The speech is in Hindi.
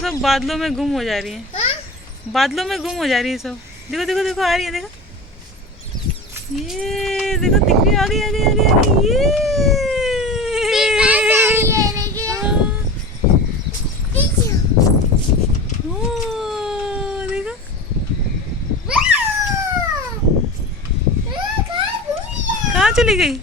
सब बादलों में गुम हो जा रही है, बादलों में गुम हो जा रही है सब। देखो देखो देखो आ रही है, देखो ये देखो दिख रही है, आ गई आ गई आ गई आ गई ये। ओ देखो कहाँ चली गई।